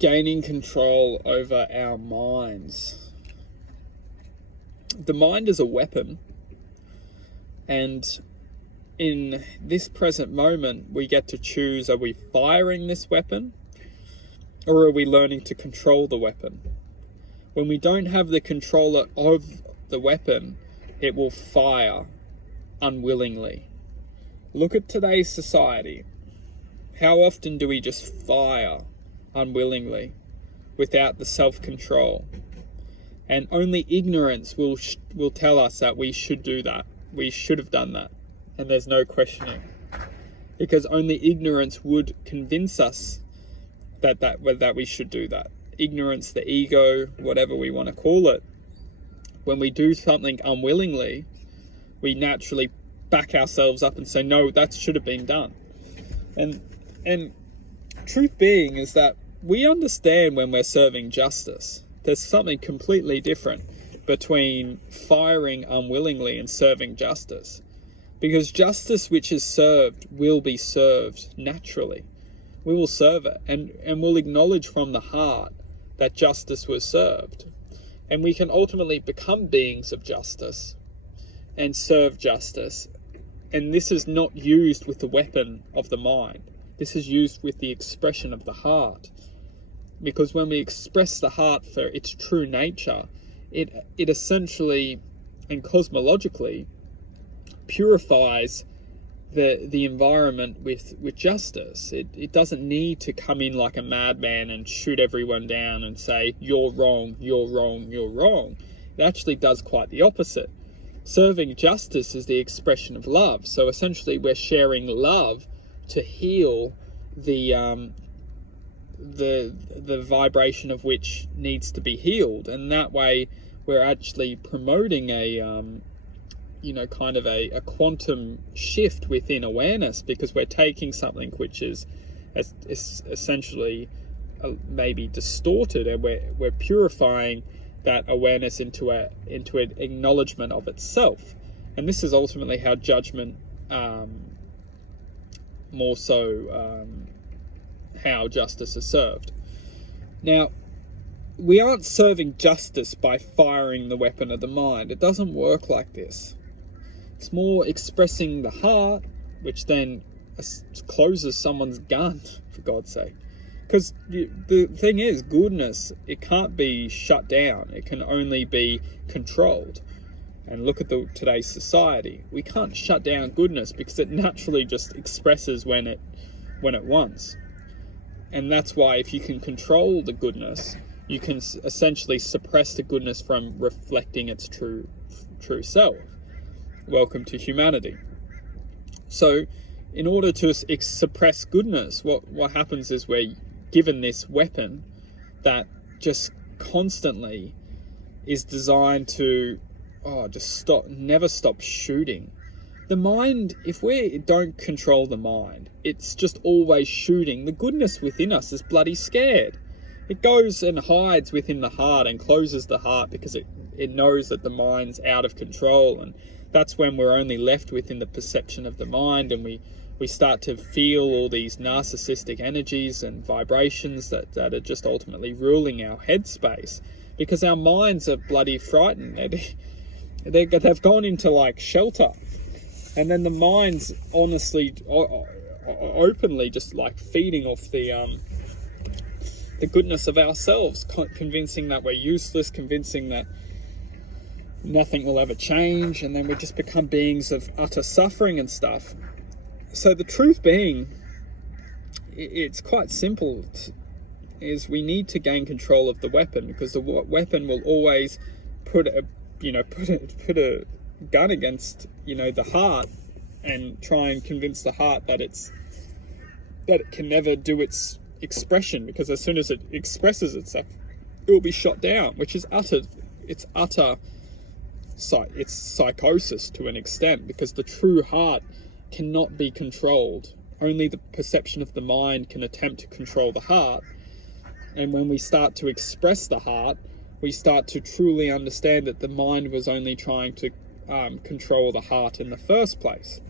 gaining control over our minds. The mind is a weapon, and in this present moment, we get to choose, are we firing this weapon, or are we learning to control the weapon? When we don't have the controller of the weapon, it will fire unwillingly. Look at today's society. How often do we just fire unwillingly without the self-control? And only ignorance will tell us that we should do that. We should have done that. And there's no questioning. Because only ignorance would convince us that we should do that. Ignorance, the ego, whatever we want to call it. When we do something unwillingly, we naturally back ourselves up and say, no, that should have been done. And truth being is that we understand when we're serving justice. There's something completely different between firing unwillingly and serving justice. Because justice which is served will be served naturally. We will serve it and we'll acknowledge from the heart that justice was served. And we can ultimately become beings of justice and serve justice. And this is not used with the weapon of the mind. This is used with the expression of the heart. Because when we express the heart for its true nature, it essentially and cosmologically purifies the environment with justice. It doesn't need to come in like a madman and shoot everyone down and say, you're wrong, you're wrong, you're wrong. It actually does quite the opposite. Serving justice is the expression of love. So essentially we're sharing love to heal the vibration of which needs to be healed, and that way we're actually promoting a kind of a quantum shift within awareness, because we're taking something which is essentially maybe distorted, and we're purifying that awareness into an acknowledgement of itself. And this is ultimately how judgment more so how justice is served. Now, we aren't serving justice by firing the weapon of the mind. It doesn't work like this. It's more expressing the heart, which then closes someone's gun, for God's sake. Because the thing is, goodness, it can't be shut down. It can only be controlled. And look at today's society. We can't shut down goodness because it naturally just expresses when it wants. And that's why if you can control the goodness, you can essentially suppress the goodness from reflecting its true self. Welcome to humanity. So in order to suppress goodness, what happens is we're given this weapon that just constantly is designed to never stop shooting. The mind, if we don't control the mind, it's just always shooting. The goodness within us is bloody scared. It goes and hides within the heart and closes the heart because it knows that the mind's out of control. And that's when we're only left within the perception of the mind, and we start to feel all these narcissistic energies and vibrations that are just ultimately ruling our headspace, because our minds are bloody frightened. They've gone into like shelter. And then the mind's honestly, openly just like feeding off the goodness of ourselves, convincing that we're useless, convincing that nothing will ever change, and then we just become beings of utter suffering and stuff. So the truth being, it's quite simple, is we need to gain control of the weapon, because the weapon will always put a gun against the heart and try and convince the heart that it can never do its expression, because as soon as it expresses itself, it will be shot down, which is it's psychosis to an extent, because the true heart cannot be controlled. Only the perception of the mind can attempt to control the heart. And when we start to express the heart, we start to truly understand that the mind was only trying to control the heart in the first place.